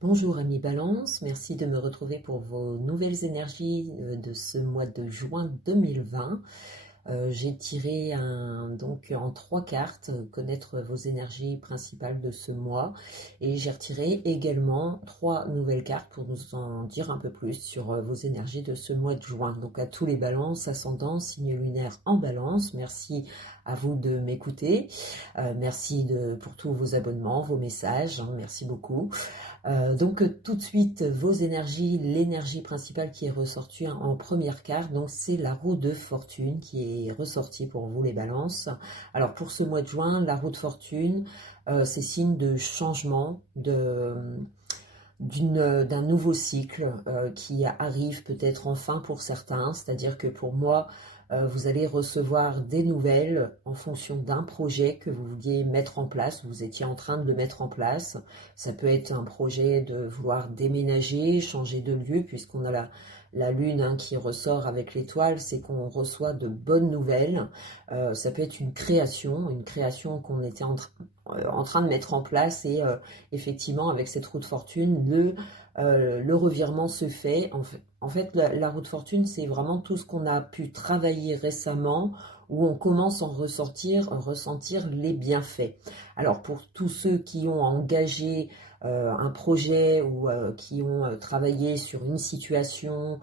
Bonjour amis Balance, merci de me retrouver pour vos nouvelles énergies de ce mois de juin 2020. J'ai tiré donc en 3 cartes, connaître vos énergies principales de ce mois, et j'ai retiré également 3 nouvelles cartes pour nous en dire un peu plus sur vos énergies de ce mois de juin. Donc à tous les balances, ascendant, signe lunaire en balance, merci à vous de m'écouter, merci pour tous vos abonnements, vos messages, hein, merci beaucoup. Donc tout de suite, vos énergies, l'énergie principale qui est ressortie en première carte, donc c'est la roue de fortune qui est ressortie pour vous les balances. Alors pour ce mois de juin, la roue de fortune, c'est signe de changement, d'un nouveau cycle qui arrive peut-être enfin pour certains, c'est-à-dire que pour moi, vous allez recevoir des nouvelles en fonction d'un projet que vous vouliez mettre en place, vous étiez en train de le mettre en place. Ça peut être un projet de vouloir déménager, changer de lieu, puisqu'on a la lune hein, qui ressort avec l'étoile, c'est qu'on reçoit de bonnes nouvelles. Ça peut être une création qu'on était en train de mettre en place et effectivement avec cette roue de fortune, le revirement se fait. En fait la roue de fortune, c'est vraiment tout ce qu'on a pu travailler récemment où on commence à ressentir les bienfaits. Alors pour tous ceux qui ont engagé un projet ou qui ont travaillé sur une situation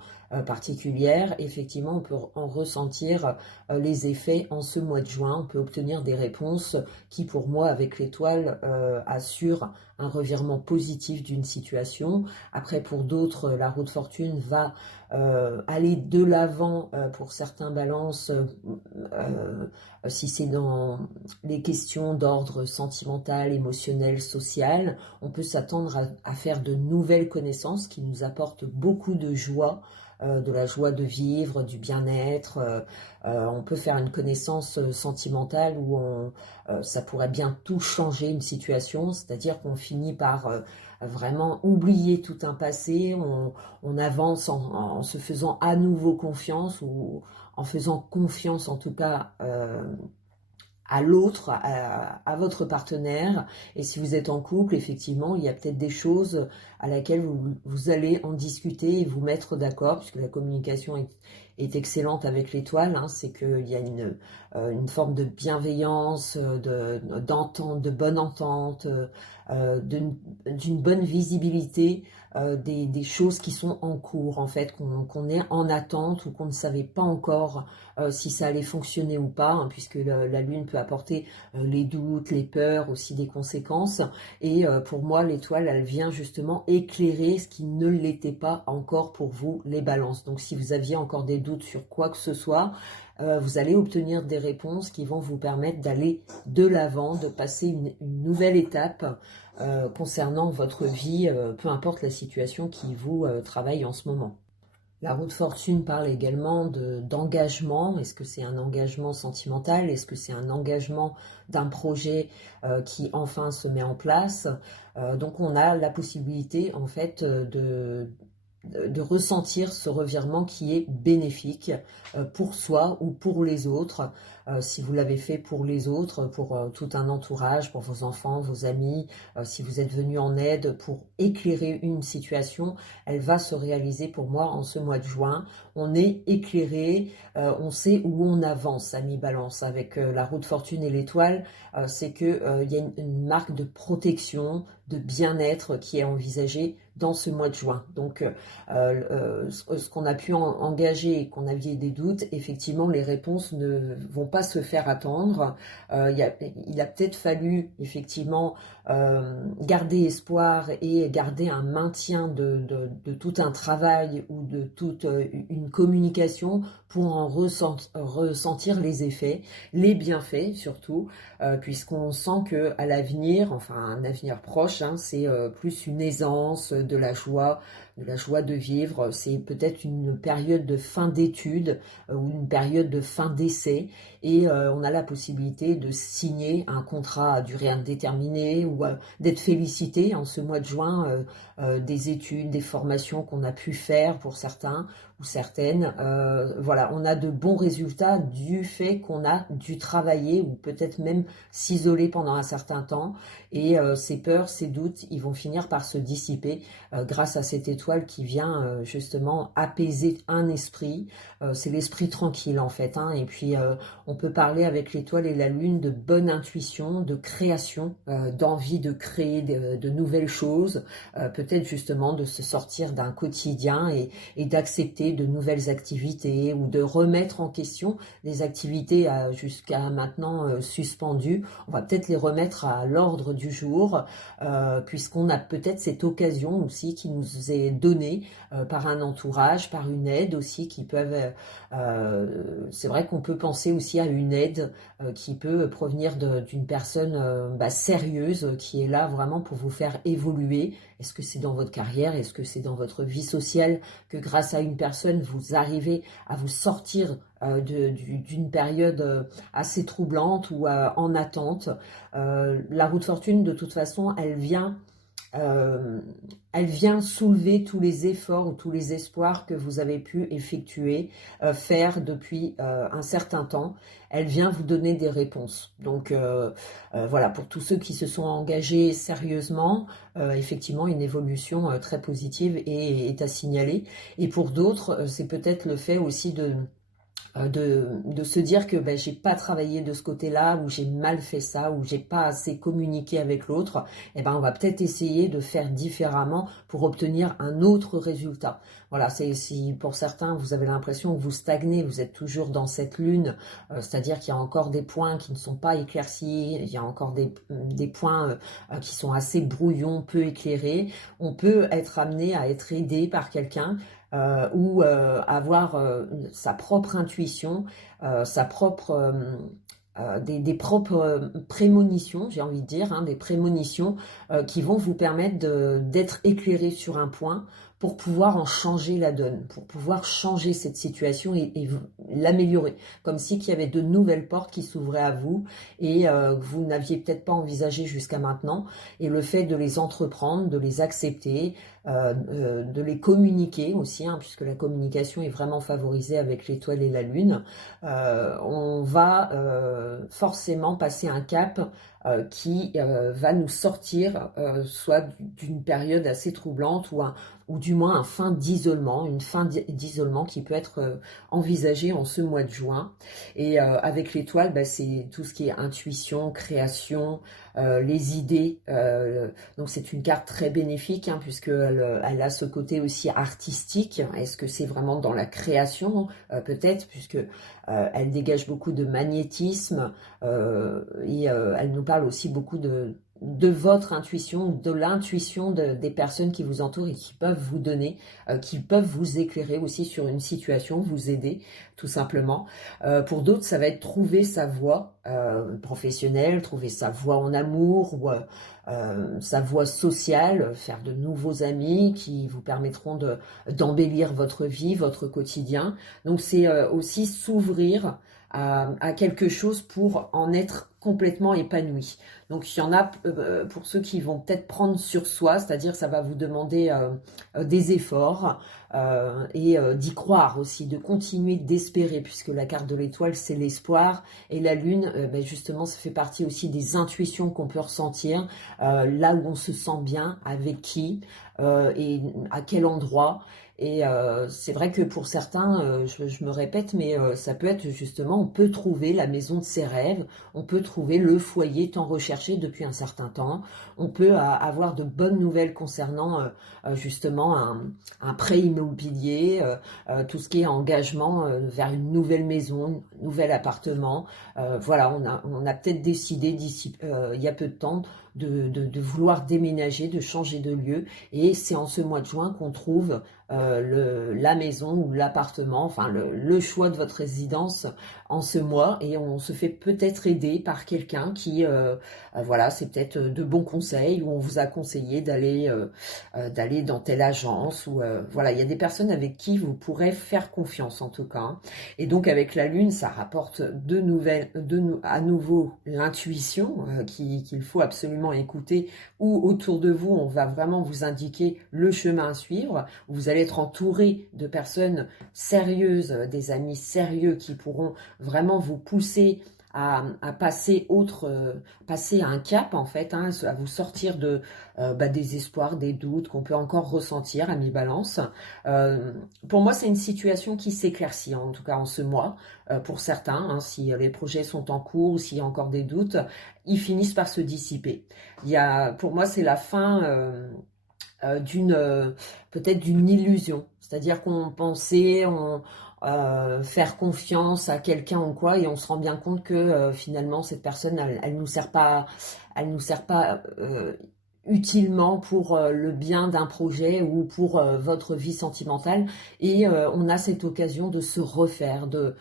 particulière, effectivement on peut en ressentir les effets en ce mois de juin. On peut obtenir des réponses qui pour moi avec l'étoile assurent un revirement positif d'une situation. Après pour d'autres, la roue de fortune va aller de l'avant pour certains balances, si c'est dans les questions d'ordre sentimental, émotionnel, social, on peut s'attendre à faire de nouvelles connaissances qui nous apportent beaucoup de la joie de vivre, du bien-être. On peut faire une connaissance sentimentale où ça pourrait bien tout changer une situation, c'est-à-dire qu'on finit par vraiment oublier tout un passé, on avance en se faisant à nouveau confiance ou en faisant confiance en tout cas à l'autre, à votre partenaire. Et si vous êtes en couple, effectivement, il y a peut-être des choses à laquelle vous allez en discuter et vous mettre d'accord, puisque la communication est excellente avec l'étoile, hein, c'est qu'il y a une forme de bienveillance, d'entente, de bonne entente, d'une bonne visibilité des choses qui sont en cours, en fait, qu'on est en attente ou qu'on ne savait pas encore si ça allait fonctionner ou pas, hein, puisque la Lune peut apporter les doutes, les peurs, aussi des conséquences. Et pour moi, l'étoile, elle vient justement éclairer ce qui ne l'était pas encore pour vous, les balances. Donc si vous aviez encore des doutes sur quoi que ce soit, vous allez obtenir des réponses qui vont vous permettre d'aller de l'avant, de passer une nouvelle étape concernant votre vie, peu importe la situation qui vous travaille en ce moment. La roue de fortune parle également d'engagement. Est-ce que c'est un engagement sentimental? Est-ce que c'est un engagement d'un projet qui enfin se met en place? Donc on a la possibilité en fait de ressentir ce revirement qui est bénéfique pour soi ou pour les autres. Si vous l'avez fait pour les autres, pour tout un entourage, pour vos enfants, vos amis, si vous êtes venu en aide pour éclairer une situation, elle va se réaliser pour moi en ce mois de juin. On est éclairé, on sait où on avance, ami Balance, avec la roue de fortune et l'étoile. C'est que il y a une marque de protection, de bien-être qui est envisagée dans ce mois de juin. Donc ce qu'on a pu engager et qu'on avait des doutes, effectivement les réponses ne vont pas se faire attendre. Il a peut-être fallu effectivement garder espoir et garder un maintien de tout un travail ou de toute une communication pour en ressentir les effets, les bienfaits surtout, puisqu'on sent que à l'avenir, enfin un avenir proche, hein, c'est plus une aisance, de la joie de vivre. C'est peut-être une période de fin d'études ou une période de fin d'essai, et on a la possibilité de signer un contrat à durée indéterminée ou d'être félicité en ce mois de juin des études, des formations qu'on a pu faire pour certains ou certaines. Voilà, on a de bons résultats du fait qu'on a dû travailler ou peut-être même s'isoler pendant un certain temps. Et ces peurs, ces doutes, ils vont finir par se dissiper grâce à cette étoile qui vient justement apaiser un esprit. C'est l'esprit tranquille en fait. Hein. Et puis on peut parler avec l'étoile et la lune de bonne intuition, de création, d'envie de créer de nouvelles choses, peut-être justement de se sortir d'un quotidien et d'accepter de nouvelles activités ou de remettre en question des activités jusqu'à maintenant suspendues. On va peut-être les remettre à l'ordre du jour puisqu'on a peut-être cette occasion aussi qui nous est donnée par un entourage, par une aide aussi qui peuvent... c'est vrai qu'on peut penser aussi à une aide qui peut provenir d'une personne sérieuse qui est là vraiment pour vous faire évoluer. Est-ce que c'est dans votre carrière? Est-ce que c'est dans votre vie sociale que grâce à une personne, vous arrivez à vous sortir d'une période assez troublante ou en attente? La roue de fortune, de toute façon, elle vient soulever tous les efforts ou tous les espoirs que vous avez pu effectuer, faire depuis un certain temps. Elle vient vous donner des réponses. Donc voilà, pour tous ceux qui se sont engagés sérieusement, effectivement, une évolution très positive est à signaler. Et pour d'autres, c'est peut-être le fait aussi de se dire que j'ai pas travaillé de ce côté-là, ou j'ai mal fait ça, ou j'ai pas assez communiqué avec l'autre, et on va peut-être essayer de faire différemment pour obtenir un autre résultat. Voilà, c'est si pour certains vous avez l'impression que vous stagnez, vous êtes toujours dans cette lune, c'est-à-dire qu'il y a encore des points qui ne sont pas éclaircis, il y a encore des points qui sont assez brouillons, peu éclairés, on peut être amené à être aidé par quelqu'un ou avoir sa propre intuition, sa propre des propres prémonitions, j'ai envie de dire, hein, des prémonitions qui vont vous permettre d'être éclairé sur un point pour pouvoir en changer la donne, pour pouvoir changer cette situation et l'améliorer. Comme si qu'il y avait de nouvelles portes qui s'ouvraient à vous et que vous n'aviez peut-être pas envisagé jusqu'à maintenant. Et le fait de les entreprendre, de les accepter, de les communiquer aussi, hein, puisque la communication est vraiment favorisée avec l'étoile et la lune, on va forcément passer un cap qui va nous sortir soit d'une période assez troublante ou du moins une fin d'isolement qui peut être envisagée en ce mois de juin. Et avec l'étoile, c'est tout ce qui est intuition, création, les idées. Donc c'est une carte très bénéfique hein, puisqu'elle elle a ce côté aussi artistique. Est-ce que c'est vraiment dans la création peut-être, puisque elle dégage beaucoup de magnétisme et elle nous parle aussi beaucoup de votre intuition, de l'intuition des personnes qui vous entourent et qui peuvent vous donner, qui peuvent vous éclairer aussi sur une situation, vous aider tout simplement. Pour d'autres, ça va être trouver sa voie professionnelle, trouver sa voie en amour ou sa voie sociale, faire de nouveaux amis qui vous permettront d'embellir votre vie, votre quotidien. Donc c'est aussi s'ouvrir à quelque chose pour en être complètement épanoui. Donc il y en a pour ceux qui vont peut-être prendre sur soi, c'est-à-dire ça va vous demander des efforts et d'y croire aussi, de continuer d'espérer, puisque la carte de l'étoile c'est l'espoir et la lune justement ça fait partie aussi des intuitions qu'on peut ressentir, là où on se sent bien, avec qui et à quel endroit. Et c'est vrai que pour certains, je me répète, mais ça peut être justement, on peut trouver la maison de ses rêves, on peut trouver le foyer tant recherché depuis un certain temps, on peut avoir de bonnes nouvelles concernant justement un prêt immobilier, tout ce qui est engagement vers une nouvelle maison, un nouvel appartement. Voilà, on a peut-être décidé d'ici il y a peu de temps de vouloir déménager, de changer de lieu, et c'est en ce mois de juin qu'on trouve la maison ou l'appartement, enfin le choix de votre résidence en ce mois, et on se fait peut-être aider par quelqu'un qui, voilà, c'est peut-être de bons conseils, ou on vous a conseillé d'aller dans telle agence, ou voilà, il y a des personnes avec qui vous pourrez faire confiance en tout cas, hein. Et donc avec la lune, ça rapporte à nouveau l'intuition qu'il faut absolument écouter, où autour de vous, on va vraiment vous indiquer le chemin à suivre. Vous allez être entouré de personnes sérieuses, des amis sérieux qui pourront vraiment vous pousser à passer passer un cap en fait, hein, à vous sortir des espoirs, des doutes qu'on peut encore ressentir à mi-balance. Pour moi, c'est une situation qui s'éclaircit, en tout cas en ce mois, pour certains, hein, si les projets sont en cours ou s'il y a encore des doutes, ils finissent par se dissiper. Pour moi, c'est la fin peut-être d'une illusion, c'est-à-dire qu'on pensait faire confiance à quelqu'un ou quoi, et on se rend bien compte que finalement cette personne elle nous sert pas utilement pour le bien d'un projet ou pour votre vie sentimentale, et on a cette occasion de se refaire, de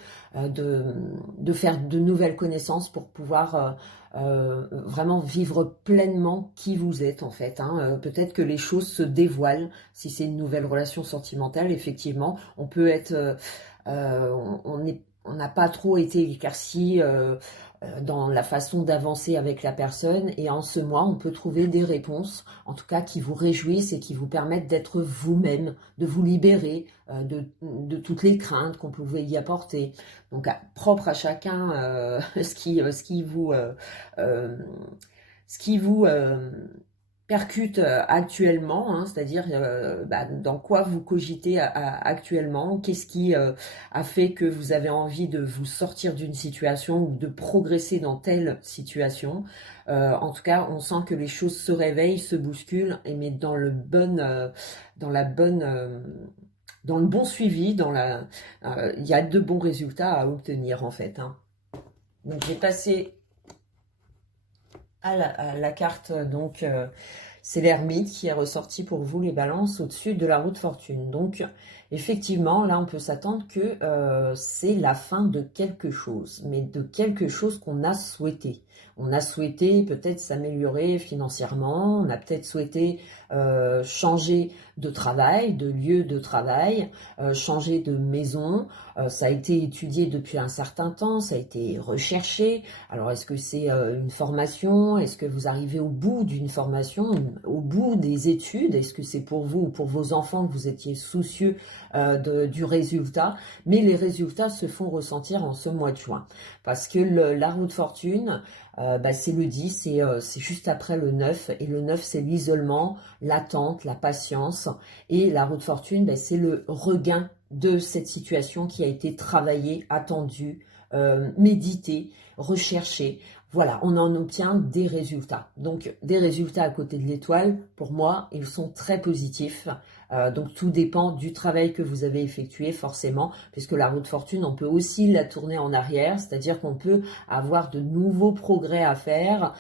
faire de nouvelles connaissances pour pouvoir vraiment vivre pleinement qui vous êtes en fait, hein. Peut-être que les choses se dévoilent si c'est une nouvelle relation sentimentale. Effectivement, on peut être, on n'a pas trop été éclairci dans la façon d'avancer avec la personne, et en ce mois, on peut trouver des réponses, en tout cas qui vous réjouissent et qui vous permettent d'être vous-même, de vous libérer de toutes les craintes qu'on pouvait y apporter. Donc, propre à chacun, ce qui vous percute actuellement, hein, c'est-à-dire dans quoi vous cogitez actuellement, qu'est-ce qui a fait que vous avez envie de vous sortir d'une situation ou de progresser dans telle situation. En tout cas, on sent que les choses se réveillent, se bousculent, mais dans le bon suivi, il y a de bons résultats à obtenir en fait, hein. Donc j'ai passé à la carte, donc c'est l'ermite qui est ressorti pour vous les balances au-dessus de la roue de fortune. Donc effectivement, là on peut s'attendre que c'est la fin de quelque chose, mais de quelque chose qu'on a souhaité. On a souhaité peut-être s'améliorer financièrement, on a peut-être souhaité changer de travail, de lieu de travail, changer de maison. Ça a été étudié depuis un certain temps, ça a été recherché. Alors est-ce que c'est une formation? Est-ce que vous arrivez au bout d'une formation, au bout des études? Est-ce que c'est pour vous ou pour vos enfants que vous étiez soucieux du résultat? Mais les résultats se font ressentir en ce mois de juin, parce que la roue de fortune, c'est le 10, c'est juste après le 9, et le 9 c'est l'isolement, l'attente, la patience, et la roue de fortune, c'est le regain de cette situation qui a été travaillée, attendue, méditée, recherchée. Voilà, on en obtient des résultats. Donc des résultats à côté de l'étoile, pour moi, ils sont très positifs. Donc tout dépend du travail que vous avez effectué forcément, puisque la roue de fortune, on peut aussi la tourner en arrière, c'est-à-dire qu'on peut avoir de nouveaux progrès à faire,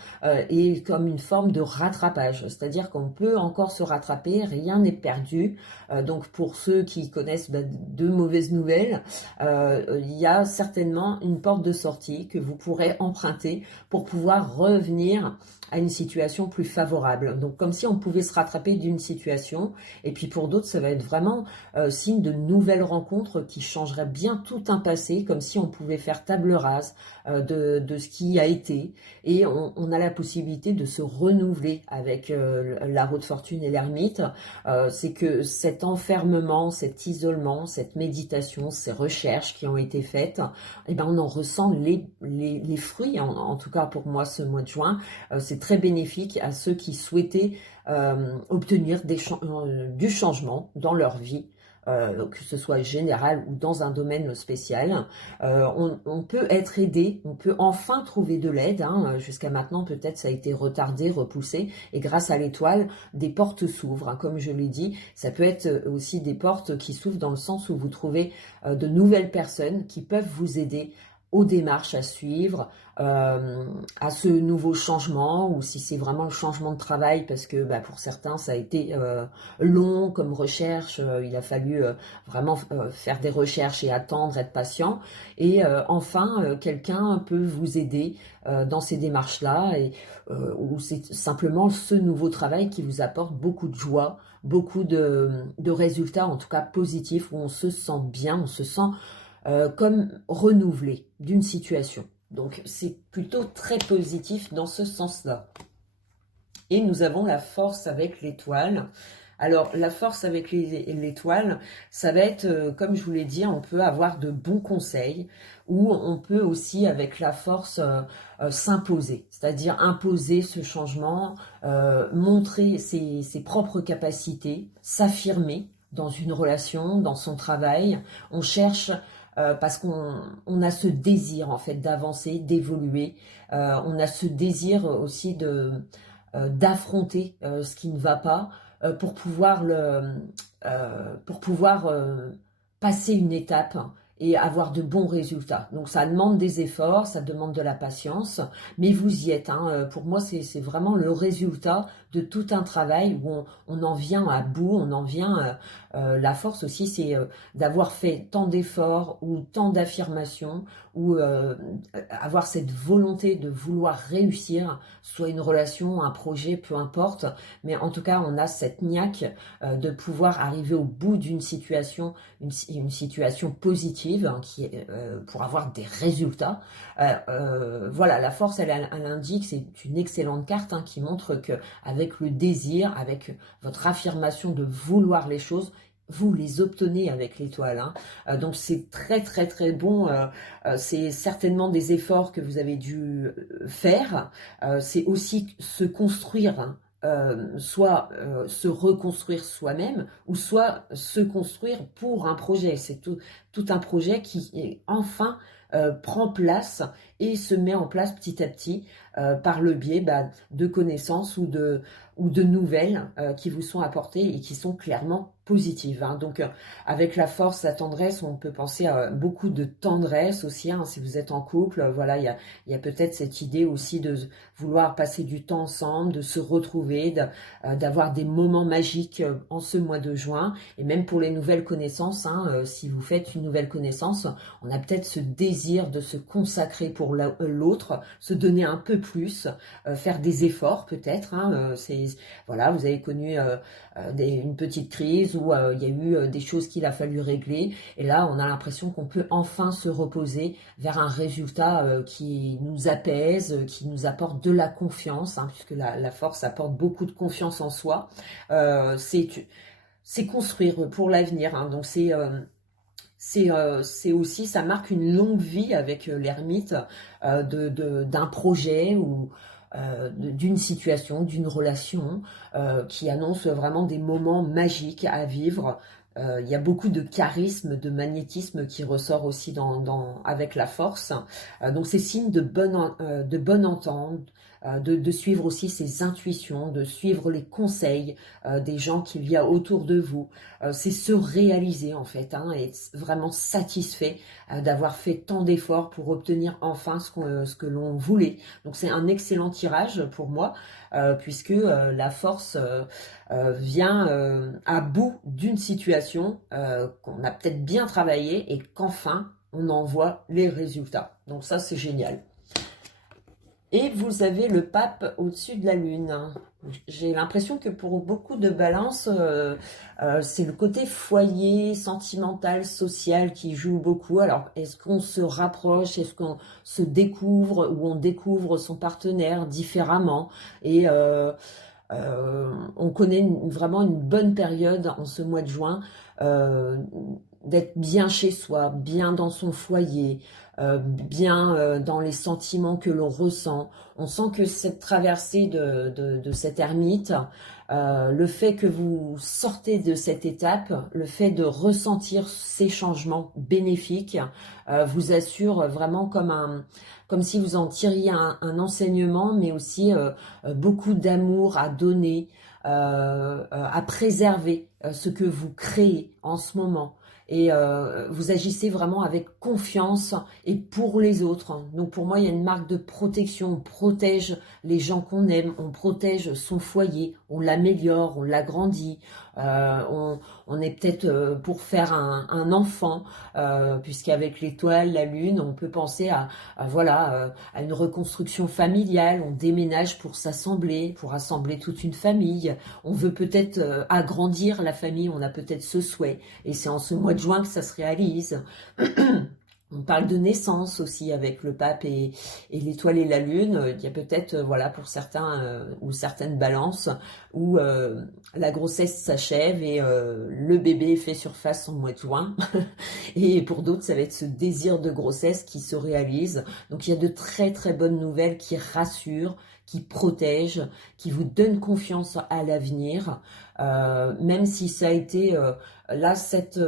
et comme une forme de rattrapage, c'est-à-dire qu'on peut encore se rattraper, rien n'est perdu. Donc pour ceux qui connaissent de mauvaises nouvelles, il y a certainement une porte de sortie que vous pourrez emprunter pour pouvoir revenir à une situation plus favorable. Donc comme si on pouvait se rattraper d'une situation, et puis pour d'autres ça va être vraiment signe de nouvelles rencontres qui changeraient bien tout un passé, comme si on pouvait faire table rase de ce qui a été, et on a la possibilité de se renouveler avec la roue de fortune et l'ermite. C'est que cet enfermement, cet isolement, cette méditation, ces recherches qui ont été faites, on en ressent les fruits, en tout cas pour moi ce mois de juin. C'est très bénéfique à ceux qui souhaitaient obtenir du changement dans leur vie, que ce soit général ou dans un domaine spécial. On peut être aidé, on peut enfin trouver de l'aide, hein. Jusqu'à maintenant peut-être ça a été retardé, repoussé, et grâce à l'étoile, des portes s'ouvrent, hein. Comme je l'ai dit, ça peut être aussi des portes qui s'ouvrent dans le sens où vous trouvez de nouvelles personnes qui peuvent vous aider aux démarches à suivre, à ce nouveau changement, ou si c'est vraiment le changement de travail, parce que pour certains ça a été long comme recherche, il a fallu vraiment faire des recherches et attendre, être patient. Et enfin, quelqu'un peut vous aider dans ces démarches-là, ou c'est simplement ce nouveau travail qui vous apporte beaucoup de joie, beaucoup de résultats, en tout cas positifs, où on se sent bien, on se sent comme renouvelé d'une situation. Donc c'est plutôt très positif dans ce sens-là. Et nous avons la force avec l'étoile. Alors la force avec l'étoile, ça va être, comme je vous l'ai dit, on peut avoir de bons conseils, ou on peut aussi avec la force s'imposer, c'est-à-dire imposer ce changement, montrer ses propres capacités, s'affirmer dans une relation, dans son travail. On cherche parce qu'on a ce désir en fait d'avancer, d'évoluer. On a ce désir aussi d'affronter ce qui ne va pas, pour pouvoir passer une étape et avoir de bons résultats. Donc ça demande des efforts, ça demande de la patience, mais vous y êtes. Pour moi, c'est vraiment le résultat de tout un travail où on en vient à bout, on en vient. La force aussi, c'est d'avoir fait tant d'efforts ou tant d'affirmations, ou avoir cette volonté de vouloir réussir, soit une relation, un projet, peu importe. Mais en tout cas, on a cette niaque de pouvoir arriver au bout d'une situation, une situation positive, qui est, pour avoir des résultats. Voilà, la force, elle indique, c'est une excellente carte qui montre que avec le désir, avec votre affirmation de vouloir les choses, vous les obtenez avec l'étoile. Donc c'est très très très bon. C'est certainement des efforts que vous avez dû faire. C'est aussi se construire. Soit se reconstruire soi-même, ou soit se construire pour un projet. C'est tout un projet qui enfin prend place et se met en place petit à petit, par le biais de connaissances ou de nouvelles qui vous sont apportées et qui sont clairement positives. Donc avec la force, la tendresse, on peut penser à beaucoup de tendresse aussi. Si vous êtes en couple, voilà, il y a peut-être cette idée aussi de vouloir passer du temps ensemble, de se retrouver, d'avoir des moments magiques en ce mois de juin. Et même pour les nouvelles connaissances, si vous faites une nouvelle connaissance, on a peut-être ce désir de se consacrer pour l'autre, se donner un peu plus, faire des efforts peut-être. Voilà, vous avez connu une petite crise où il y a eu des choses qu'il a fallu régler, et là on a l'impression qu'on peut enfin se reposer vers un résultat qui nous apaise, qui nous apporte de la confiance, puisque la force apporte beaucoup de confiance en soi. C'est construire pour l'avenir, donc c'est aussi, ça marque une longue vie avec l'ermite, d'un projet, ou d'une situation, d'une relation, qui annonce vraiment des moments magiques à vivre. Il y a beaucoup de charisme, de magnétisme qui ressort aussi avec la force. Donc c'est signe de bonne entente, de suivre aussi ses intuitions, de suivre les conseils des gens qu'il y a autour de vous. C'est se réaliser en fait, et être vraiment satisfait d'avoir fait tant d'efforts pour obtenir enfin ce que l'on voulait. Donc c'est un excellent tirage pour moi, puisque la force vient à bout d'une situation qu'on a peut-être bien travaillé, et qu'enfin on en voit les résultats. Donc ça, c'est génial. Et vous avez le pape au-dessus de la lune. J'ai l'impression que pour beaucoup de balances, c'est le côté foyer, sentimental, social qui joue beaucoup. Alors, est-ce qu'on se rapproche, est-ce qu'on se découvre, ou on découvre son partenaire différemment? Et on connaît vraiment une bonne période en ce mois de juin, d'être bien chez soi, bien dans son foyer, bien dans les sentiments que l'on ressent. On sent que cette traversée de cette ermite, le fait que vous sortez de cette étape, le fait de ressentir ces changements bénéfiques, vous assure vraiment comme si vous en tiriez un enseignement, mais aussi beaucoup d'amour à donner, à préserver ce que vous créez en ce moment. et vous agissez vraiment avec confiance et pour les autres. Donc pour moi, il y a une marque de protection. On protège les gens qu'on aime, on protège son foyer, on l'améliore, on l'agrandit. On est peut-être pour faire un enfant, puisqu'avec l'étoile, la lune, on peut penser voilà, à une reconstruction familiale. On déménage pour s'assembler, pour assembler toute une famille. On veut peut-être agrandir la famille, on a peut-être ce souhait. Et c'est en ce mois de juin que ça se réalise. On parle de naissance aussi avec le pape et l'étoile et la lune. Il y a peut-être, voilà, pour certains ou certaines balances où la grossesse s'achève et le bébé fait surface en mois de juin. Et pour d'autres, ça va être ce désir de grossesse qui se réalise. Donc il y a de très très bonnes nouvelles qui rassurent, qui protègent, qui vous donnent confiance à l'avenir. Même si ça a été là cette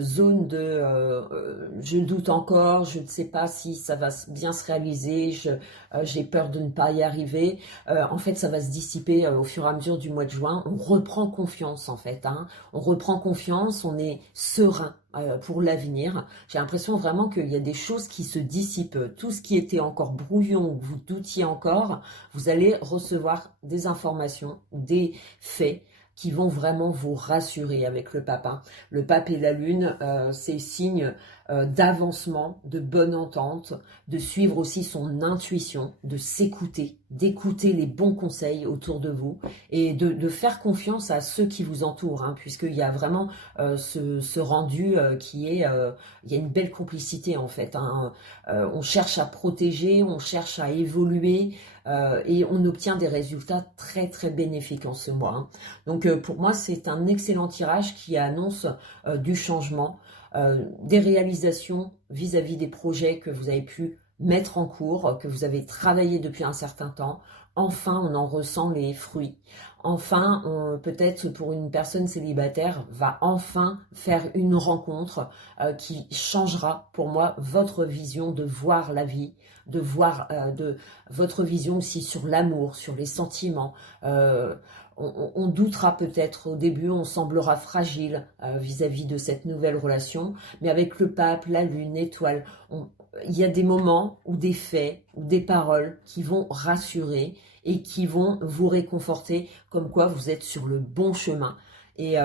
zone de je doute encore, je ne sais pas si ça va bien se réaliser, j'ai peur de ne pas y arriver. En fait, ça va se dissiper au fur et à mesure du mois de juin. On reprend confiance en fait. Hein. On reprend confiance, on est serein pour l'avenir. J'ai l'impression vraiment qu'il y a des choses qui se dissipent. Tout ce qui était encore brouillon, ou vous doutiez encore, vous allez recevoir des informations, des faits qui vont vraiment vous rassurer avec le pape. Hein. Le pape et la lune, c'est signe d'avancement, de bonne entente, de suivre aussi son intuition, de s'écouter, d'écouter les bons conseils autour de vous et de faire confiance à ceux qui vous entourent, hein, puisqu'il y a vraiment ce rendu qui est... il y a une belle complicité en fait. Hein. On cherche à protéger, on cherche à évoluer, et on obtient des résultats très très bénéfiques en ce mois. Hein. Donc pour moi, c'est un excellent tirage qui annonce du changement, des réalisations vis-à-vis des projets que vous avez pu mettre en cours, que vous avez travaillé depuis un certain temps. Enfin, on en ressent les fruits. Enfin, peut-être pour une personne célibataire, va enfin faire une rencontre qui changera pour moi votre vision de voir la vie, de voir votre vision aussi sur l'amour, sur les sentiments. On doutera peut-être au début, on semblera fragile vis-à-vis de cette nouvelle relation, mais avec le pape, la lune, l'étoile, il y a des moments ou des faits ou des paroles qui vont rassurer et qui vont vous réconforter comme quoi vous êtes sur le bon chemin. Et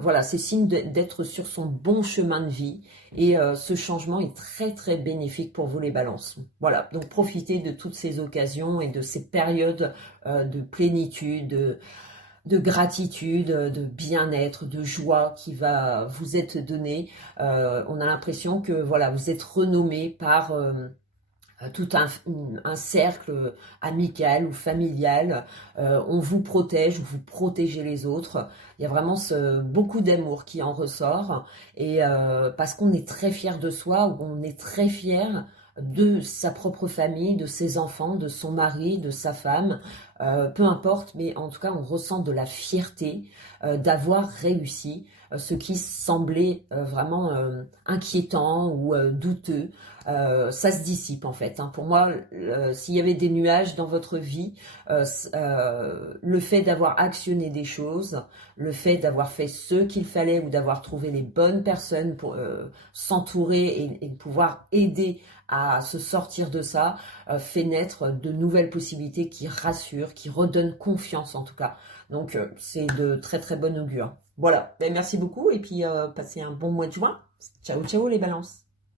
voilà, c'est signe d'être sur son bon chemin de vie. Et ce changement est très très bénéfique pour vous les balances. Voilà, donc profitez de toutes ces occasions et de ces périodes de plénitude, de gratitude, de bien-être, de joie qui va vous être donnée. On a l'impression que voilà, vous êtes renommé par... tout un cercle amical ou familial, on vous protège, vous protégez les autres, il y a vraiment beaucoup d'amour qui en ressort, et parce qu'on est très fier de soi, ou on est très fier de sa propre famille, de ses enfants, de son mari, de sa femme, peu importe, mais en tout cas on ressent de la fierté d'avoir réussi ce qui semblait vraiment inquiétant ou douteux. Ça se dissipe en fait. Hein. Pour moi, s'il y avait des nuages dans votre vie, le fait d'avoir actionné des choses, le fait d'avoir fait ce qu'il fallait ou d'avoir trouvé les bonnes personnes pour s'entourer et pouvoir aider à se sortir de ça, fait naître de nouvelles possibilités qui rassurent, qui redonnent confiance en tout cas. Donc c'est de très très bon augure. Voilà, ben, merci beaucoup et puis passez un bon mois de juin. Ciao ciao les balances.